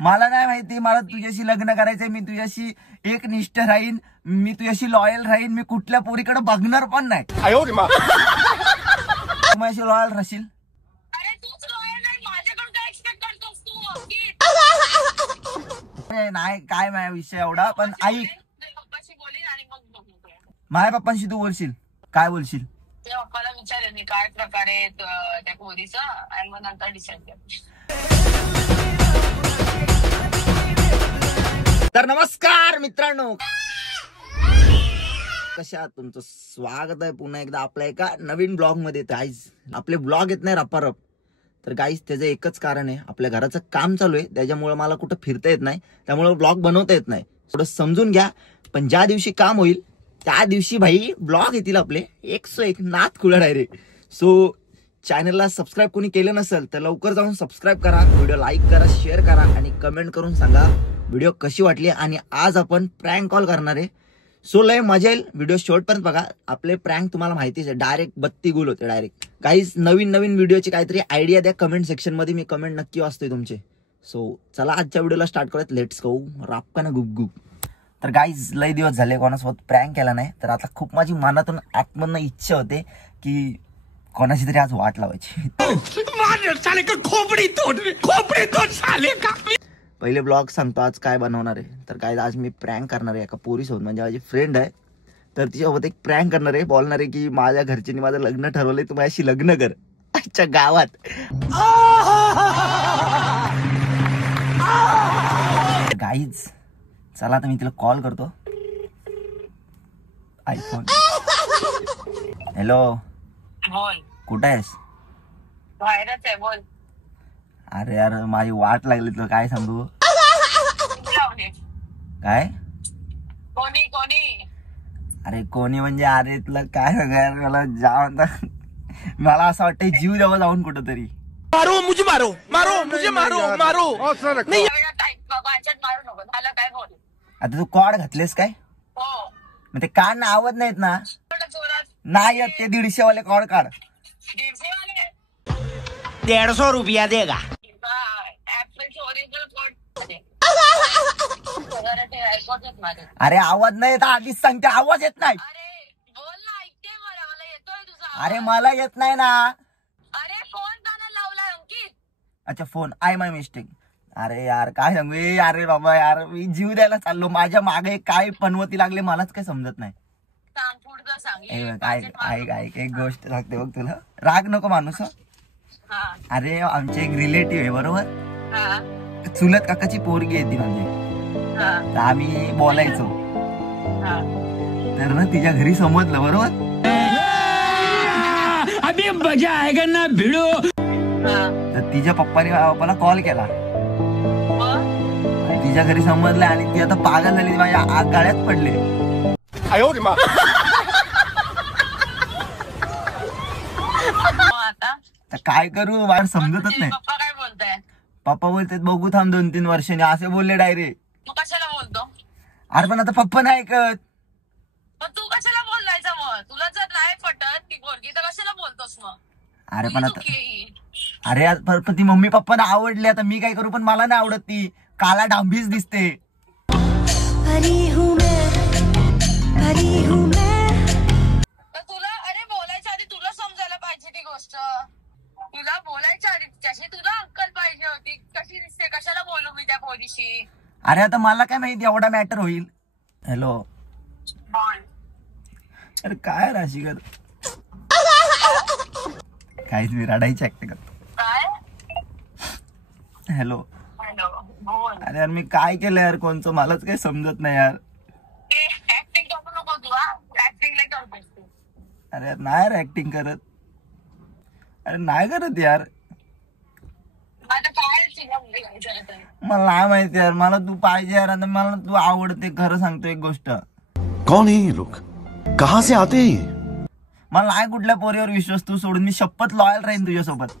मला नाही माहिती, मला तुझ्याशी लग्न करायचंय, मी तुझ्याशी एक निष्ठ राहीन, मी तुझ्याशी लॉयल राहीन, मी कुठल्या पोरीकडे बघणार पण नाही. तू माझ्याशी लॉयल राहशील? नाही काय माझ्या विषय एवढा, पण ऐक, माझ्या पप्पांशी तू बोलशील, काय बोलशील? पप्पाला विचारेल मी काय प्रकारे त्या पोरीचा, आणि मग नंतर डिसाईड कर. तर नमस्कार मित्रांनो, कशा तुमचं स्वागत आहे पुन्हा एकदा आपल्या एका नवीन ब्लॉग मध्ये. गाईज आपले ब्लॉग येत नाही रपारप, तर गाईज त्याचं एकच कारण आहे, आपल्या घराचं काम चालू आहे, त्याच्यामुळे मला कुठं फिरता येत नाही, त्यामुळे ब्लॉग बनवता येत नाही. थोडं समजून घ्या. पण ज्या दिवशी काम होईल त्या दिवशी भाई ब्लॉग येतील आपले 101 नाथ खुला डायरेक्ट. सो चॅनलला सबस्क्राईब कोणी केलं नसेल तर लवकर जाऊन सबस्क्राईब करा, व्हिडिओ लाईक करा, शेअर करा आणि कमेंट करून सांगा व्हिडिओ कशी वाटली. आणि आज आपण प्रँक कॉल करणार आहे, सो लय मजा येईल. व्हिडिओ शेवटपर्यंत बघा. आपले प्रँक तुम्हाला माहितीच आहे, डायरेक्ट बत्ती गुल होते डायरेक्ट. काहीच नवीन नवीन व्हिडिओची काहीतरी आयडिया द्या कमेंट सेक्शन मध्ये, मी कमेंट नक्की वाचतोय तुमचे. सो चला आजच्या व्हिडिओला स्टार्ट करूयात. Let's go. रापकाना गुप गुप. तर गाईज लय दिवस झाले कोणासोबत प्रँक केला नाही, तर आता खूप माझी मनातून आतमधनं इच्छा होते की कोणाची तरी आज वाट लावायची. पहिले ब्लॉग सांगतो आज काय बनवणार आहे. तर काय आज मी प्रँक करणार आहे एका पोरीसोबत, म्हणजे माझी फ्रेंड आहे, तर तिच्यासोबत एक प्रँक करणार आहे. बोलणार आहे की माझ्या घरच्यांनी माझं लग्न ठरवलंय, तू माझ्याशी लग्न कर. अच्छा गावात. गाईज चला आता मी तिला कॉल करतो. आयफोन. हॅलो बोल. कुठे आहेस? बाहेरच आहे. बोल. अरे यार माझी वाट लागली, तुला काय सांगू. काय कोणी कोणी? अरे कोणी म्हणजे, अरे तुला काय सांगाय, मला जाऊन मला असं वाटतं जीव द्यावं जाऊन कुठंतरी. मारो मुझे, मारो मारो मुझे, मारो मारो. नाही मारू नको. झालं काय? बोल. आता तू कॉड घातलेस काय? हो. मग ते काढ ना, आवड नाहीत ना? नाही येत ते 150 वाले कॉड काढ. 150 रुपया देगा. अरे आवाज नाही येत, आधीच सांगते आवाज येत नाही. अरे बोल ना, ऐकते मला येतोय तुझा. अरे मला येत नाही ना. अरे फोन त्यानं लावलाय अंकित. अच्छा फोन, आय माय मिस्टेक. अरे यार काय सांगू. अरे बाबा यार मी जीव द्यायला चाललो, माझ्या मागे काय पनवती लागले मलाच काही समजत नाही. सांग पुढचं सांग. ऐक ऐक एक गोष्ट सांगते बघ तुला, राग नको माणूस. अरे आमचे एक रिलेटिव्ह आहे बरोबर, चुलत काकाची पोरगी आहे ती माझी, तर आम्ही बोलायचो, तर ना तिच्या घरी समजलं बरोबर, अभी मजा आएगा ना भिडो. तर तिच्या पप्पाला कॉल केला, तिच्या घरी समजलं आणि ती आता पागल झाली, माझ्या गाड्यात पडले. आता काय करू, मला समजतच नाही. पप्पा काय बोलताय? पप्पा बोलतात बघू थांब 2-3 वर्षांनी, असे बोलले डायरेक्ट. तू कशाला बोलतो? अरे पण आता पप्पा नाही ऐकत. पण तू कशाला बोलायचं मग? तुला जर नाही पटत ती पोरगी तर कशाला बोलतोस मग? अरे पण आता अरे पण ती मम्मी पप्पांना आवडली, आता मी काय करू, पण मला नाही आवडत, ती काला डांबीच दिसते. तुला अरे बोलायच्या आधी तुला समजायला पाहिजे ती गोष्ट. तुला बोलायच्या आधी त्याची तुला अक्कल पाहिजे होती. कशी दिसते, कशाला बोलू मी त्या पोरीशी? अरे आता मला काय माहिती एवढा मॅटर होईल. हॅलो अरे काय राशीकर, काहीच मी रडायची ऍक्टिंग करतो. हॅलो बोल. अरे यार मी काय केलं यार, कोणचं मलाच काही समजत नाही यार. ऍक्टिंग करू नको तू. ऍक्टिंग नाही करतोस तू. अरे यार नाही यार ऍक्टिंग करत, अरे नाही करत यार. आता काय तुला मला नाही माहिती यार, मला तू पाहिजे यार, आता मला तू आवडते. खरं सांगतो एक गोष्ट, कौन है ये लोग, कहां से आते हैं? मला नाही कुठल्या पोरीवर विश्वास, तू सोडून मी शपथ लॉयल राहीन तुझ्यासोबत.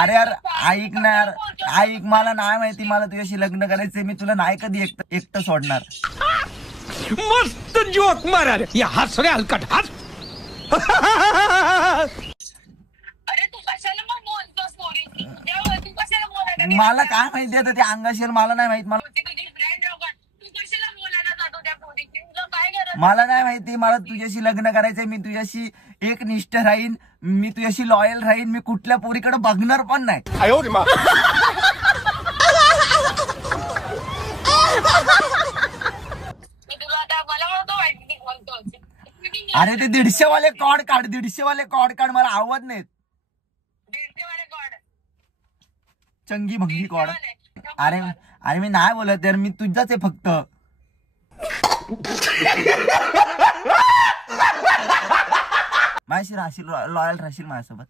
अरे यार ऐक ना यार, ऐक, मला नाही माहिती, मला तुझ्याशी लग्न करायचंय, मी तुला नाही कधी एकटं सोडणार. मस्त जोक मारा रे, ये हंस रे हलकट हंस. अरे तू कशाला मग बोलतोस पोरी? तू कधी मला काय माहिती आता ते अंगाशीर मला नाही माहित. मला होती तुझी फ्रेंड लोक तू कशाला बोलायला जातो त्या पोरीची तुला काय गरज मला नाही माहिती. मला तुझ्याशी लग्न करायचंय. मी तुझ्याशी एक निष्ठ राहीन. मी तुझ्याशी लॉयल राहीन. मी कुठल्या पोरीकडे बघणार पण नाही. मी तुला आता मला म्हणतो माहिती की बोलतोच अरे ते 150 वाले कॉड काढ. 150 वाले कॉड काढ. मला आवड नाहीत. 150 वाले कॉड चंगी भंगी कॉड. अरे अरे मी नाही बोलत यार. मी तुझाच आहे फक्त. माझ्याशी राहशील लॉयल राहशील माझ्यासोबत.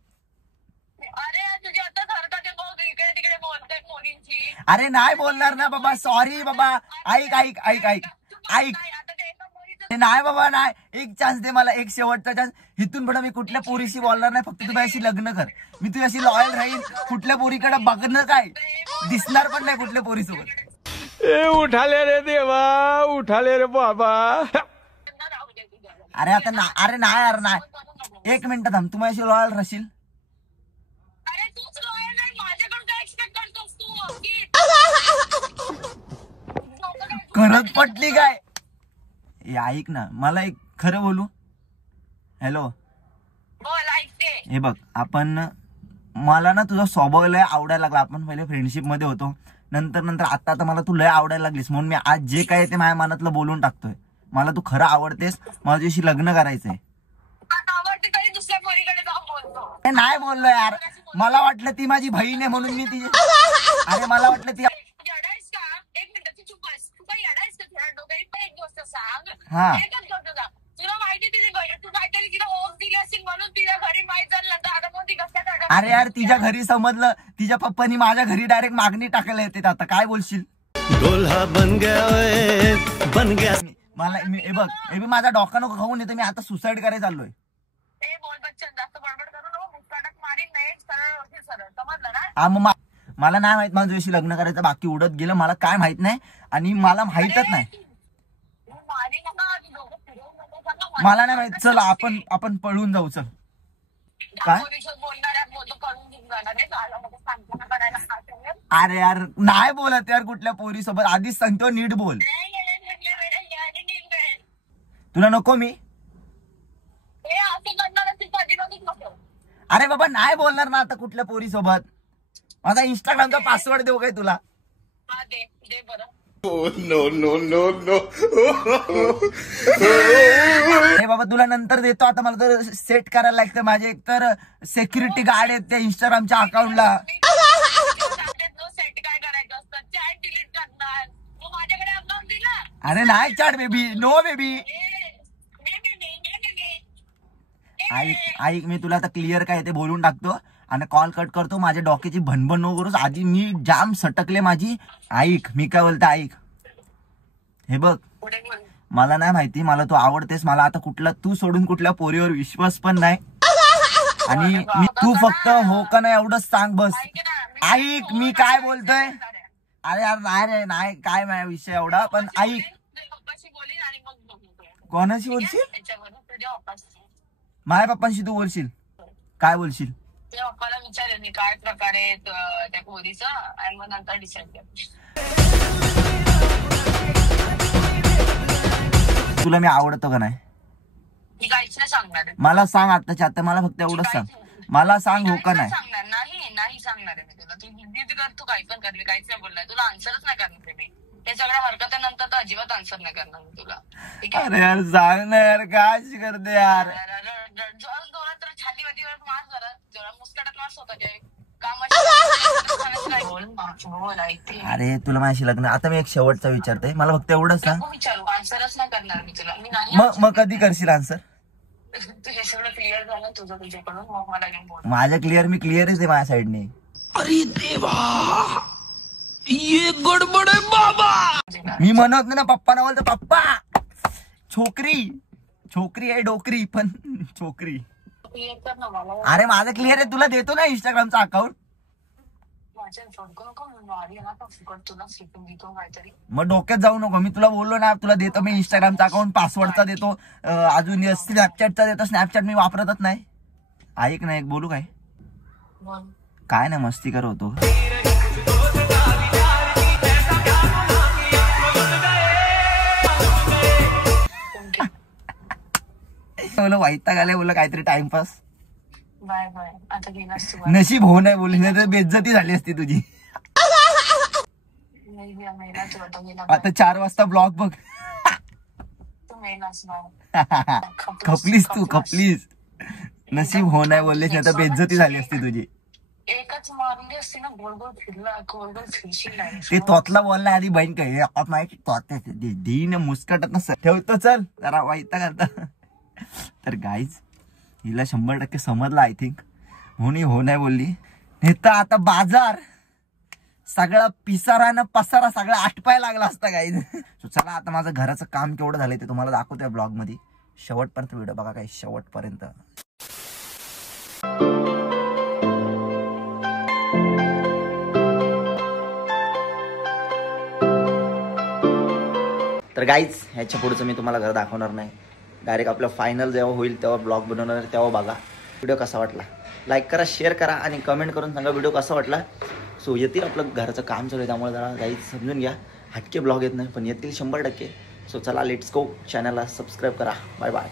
अरे तुझी आता ठरतात ते बघ इकडे तिकडे बोलतोय पोरींची अरे नाही बोलणार ना बाबा. सॉरी बाबा. ऐक ऐक ऐक ऐक ऐक. आता ते एका पोरीचं ते नाही बाबा नाही. एक चान्स दे मला. एक शेवटचा चान्स. इथून पुढे मी कुठल्या पोरीशी बोलणार नाही. फक्त तू माझ्याशी लग्न कर. मी तुझ्याशी लॉयल राहील. कुठल्या पोरीकडे बघणं काय दिसणार पण नाही कुठल्या पोरीसोबत. ए उठाले रे देवा, उठाले रे बाबा. राहू दे तुझ्या अरे आता ना. अरे नाही यार नाही. एक मिनिट थांब. तू माझ्याशी लॉयल राहशील. अरे तूच लॉयल नाही माझ्याकडून काय एक्सपेक्ट करतोस तू की करत पटली काय. ए ऐक ना. मला एक खरं बोलू. हॅलो बोल ऐकते हे बघ. आपण मला ना तुझा स्वभाव लय आवडायला लागला. आपण पहिले फ्रेंडशिप मध्ये होतो. नंतर आता मला तू लय आवडायला लागलीस. म्हणून मी आज जे काय ते माझ्या मनातलं बोलून टाकतोय. मला तू खरं आवडतेस. मला तुझ्याशी लग्न करायचंय. आता आवडते तरी दुसऱ्या पोरीकडे जाऊन बोलतो हे नाही बोललो यार. मला वाटलं ती माझी बहीण आहे म्हणून मी ती. अरे मला वाटलं ती. येडायस का एक मिनिट तू चुप बस तू काय येडायस का तुला डोक्यात एक गोष्ट सांग हा. एकच गोष्ट सांग तुला माहिती तिने तू काहीतरी तिला ओफ दिली असेल म्हणून तिला घरी माहित झालं नंतर आता मग ती कशात अरे यार तिच्या घरी समजलं. तिच्या पप्पानी माझ्या घरी डायरेक्ट मागणी टाकायला येते. आता काय बोलशील. दूल्हा बन गया ओए, बन गया. मला हे बघ. हे बी माझा डोका नको खाऊन येतो. मी आता सुसाईड करायला चाललोय. ए बोल बच्चन जास्त बडबड करू नको मुस्काटात मारीन नाही सरळ होती सरळ समजलं ना हा मग मला नाही माहित. मला तुझ्याशी लग्न करायचं. बाकी उडत गेलं. मला काय माहित नाही. आणि मला माहितच नाही. तू मारी नका ती दोघं फिरवू नको त्यांना मला नाही माहित. चल आपण पळून जाऊ. चल काय? बोलणाऱ्या बोलतो करून घेऊन जाणार आहे झालं मग सांगताना करायला सांगेल अरे यार नाही बोलत यार कुठल्या पोरी सोबत. आधीच सांगतो नीट बोल. तुला नको मी. हे असं करणार असेल कधी नव्हतीच नको अरे बाबा नाही बोलणार ना आता कुठल्या पोरी सोबत. माझा इंस्टाग्रामचा पासवर्ड देऊ काय तुला. हा दे दे बरं हे बाबा तुला नंतर देतो. आता मला तर सेट करायला लागतं. माझे एकतर सिक्युरिटी गार्ड आहेत त्या इंस्टाग्रामच्या अकाउंटला. सेट काय करायचं असतं चॅट डिलीट करणार मग माझ्याकडे अकाउंट दिला अरे नाही चॅट बेबी. No baby. ऐक ऐक. मी तुला आता क्लिअर काय ते बोलून टाकतो आणि कॉल कट करतो. माझ्या डोक्याची भनभन नको करूस. आधी मी जाम सटकले माझी. ऐक मी काय बोलतो ऐक. हे बघ पुढे बोल मला नाही माहिती. मला तू आवडतेस. मला आता कुठला तू सोडून कुठल्या पोरीवर विश्वास पण नाही. आणि मी तू फक्त हो का नाही एवढंच सांग बस. ऐक मी काय बोलतोय. अरे यार नाही रे नाही काय माझ्या विषय एवढा. पण ऐक. पप्पाशी बोलीन आणि मग बघू कोणाशी बोलशील. त्याच्यावर तुझ्या पप्पाशी माझ्या पप्पांशी तू बोलशील. काय बोलशील. त्या पप्पाला विचारेल मी काय प्रकारे त्या पोरीचं आणि मग नंतर डिसाईड कर. तुला मी आवडतो का नाही. मी काहीच नाही सांगणार मला सांग आत्ताच्या आता. मला फक्त एवढंच सांग. मला सांग हो का नाही. सांगणार नाही नाही सांगणार आहे मी तुला तू जिद्द कर तू काही पण कर मी काहीच नाही बोलणार तुला आन्सरच नाही करणार मी. हे सगळ्या हरकतीनंतर तर अजिबात आन्सर नाही करणार मी तुला ठीक आहे. अरे यार सांग ना यार. काय अशी करते यार. जोरात तर छाती वाटीवर मार जरा जरा मुस्कटात मार स्वतःच्या अरे तुला माझ्याशी लग्न. आता मी एक शेवटचा विचारतोय. मला फक्त एवढंच सांग. विचारू आन्सरच नाही करणार मी तुला मी नाही. मग कधी करशील आन्सर. तू हे सगळं क्लिअर झालं तुझं तुझ्याकडून मग मला घेऊन बोल. माझ्या क्लिअर मी क्लिअरच आहे माझ्या साईडने. अरे देवा, ये गडबड आहे बाबा. मी म्हणत नाही ना पप्पा बोलतो पप्पा. छोकरी छोकरी आहे डोकरी पण छोकरी. क्लिअर कर ना मला. अरे माझं क्लिअर आहे. तुला देतो ना इंस्टाग्रामचा अकाउंट. माझ्या फडकू नको मारी ना फुकट तुला शिकून देतो काहीतरी. मग डोक्यात जाऊ नको. मी तुला बोललो ना तुला देतो मी इंस्टाग्रामचा अकाउंट. पासवर्डचा देतो. अजून स्नॅपचॅटचा देतो. स्नॅपचॅट मी वापरतच नाही. ऐक ना एक बोलू काय. बोल. काय नाही मस्ती करत होतो. बोला वैताग आलाय, बोला काहीतरी टाइमपास. Bye bye. आता गेलास तू. नशीब हो नाही बोलली, नाही तर बेइज्जती झाली असती तुझी. नाही मेला तू, आता गेला. आता 4 वाजता ब्लॉग बघ. तू मेलास ना. खपलीस तू, खपलीस. नशीब हो नाही बोललीस, नाही तर बेइज्जती झाली असती तुझी. एकच मारली असती ना, गोल गोल फिरला, गोल गोल फिरशील नाही. ते तोतला बोलला आधी बहीण काय माहिती तोत्या मुस्कटात ना ठेवतो. चल जरा वाईटा करता. तर गाईज हिला 100% समजलं आय थिंक, म्हणून हो नाही बोलली. नाही तर आता बाजार सगळा पिसारा न पसारा सगळा आटपाय लागला असता गाईज. चला आता माझं घराचं काम केवढं झालंय ते तुम्हाला दाखवतोय ब्लॉग मध्ये. शेवटपर्यंत व्हिडिओ बघा, काय शेवटपर्यंत. तर गाईज ह्याच्या पुढचं मी तुम्हाला घर दाखवणार नाही. डायरेक्ट आपलं फायनल जेव्हा होईल तेव्हा ब्लॉग बनवणार, तेव्हा बघा. व्हिडिओ कसा वाटला लाईक करा, शेअर करा आणि कमेंट करून सांगा व्हिडिओ कसा वाटला. सो येतील, आपलं घराचं काम चालू आहे त्यामुळे जरा गाईज समजून घ्या. हटके ब्लॉग येत नाही पण येतील 100%. सो चला लेट्स गो. चॅनलला सबस्क्राईब करा. Bye bye.